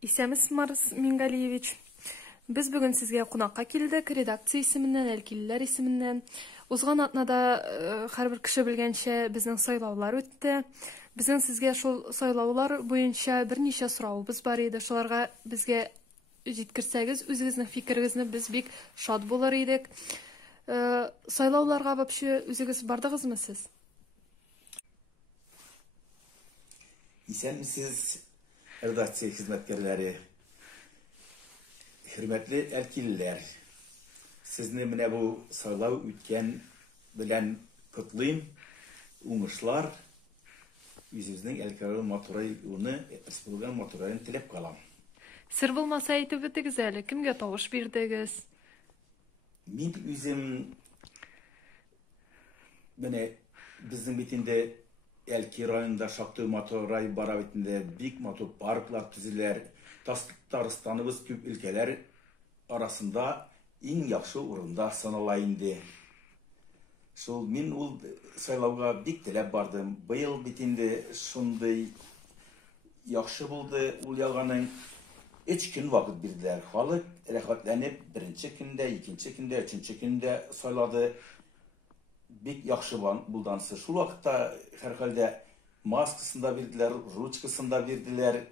Исәмис Марс Мингалиевич. Без бүген сезгә кунакка килдек, редакция исеменнән, әлкилләр исеменнән. Узган атнада һәрбер кеше белгәнчә безнең сайлаулар үтте. Безнең сезгә шул сайлаулар буенча берничә сораубыз бар иде. Шуларга безгә җиткерсәгез, үзегезнең фикерегезне без бик шат булыр идек. Сайлауларга вообще үзегез бардыгызмы сез? Исәнмесез, редакция хезмәткәрләре, хөрмәтле әлкилләр. Сезне менә бу сайлау үткән белән котлыйм. Уңышлар, үзебезнең әлкәләр матурайны, республиканың матурайын теләп калам. Сер булмаса әйтеп үтегез әле, кемгә тавыш бирдегез? Мин үзем менә безнең бит инде Әлки районында шактый матур рай бара бит инде, бик матур парклар төзеләр. Татарстаныбыз күп өлкәләр арасында иң яхшы урында санала инде. Шул мин ул сайлауга бик теләп бардым. Быел бит инде шундый яхшы булды. Ул ялганың 3 көн вакыт бирделәр. Халык рәхәтләнеп, беренче көндә, икенче көндә, өченче көндә сайлады. Бик яхшы булдансы. Шул вакытта һәрхәлдә маскасында бирделәр, ручкасында бирделәр.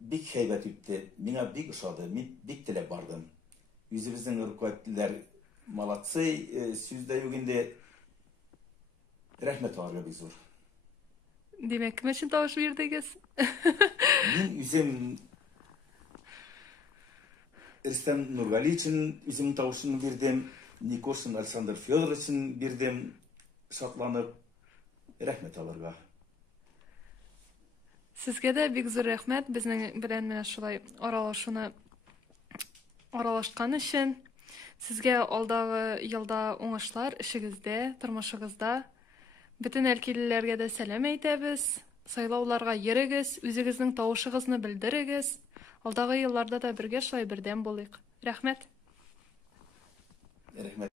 Бик һәйбәт үтте. Миңа бик ошады. Мин бик теләп бардым. Үзебезнең рөхәтләр молодцы, сүздә юк инде. Рәхмәт аларга бик зур. Димәк, кем өчен тавыш бирдегез? Мин үзем Рөстәм Нургали өчен үземнең тавышымны бирдем. Никошин Александр Федорович өчен бирдем. Шатланып, рәхмәт аларга. Сезгә дә бик зур рәхмәт безнең белән менә шулай аралашкан өчен. Сезгә алдагы елда уңышлар эшегездә, тормышыгызда. Бөтен әлкилләргә дә сәлам әйтәбез. Сайлауларга йөрегез, үзегезнең тавышыгызны белдерегез. Алдагы елларда да бергә шулай бердәм булыйк. Рәхмәт. Рәхмәт.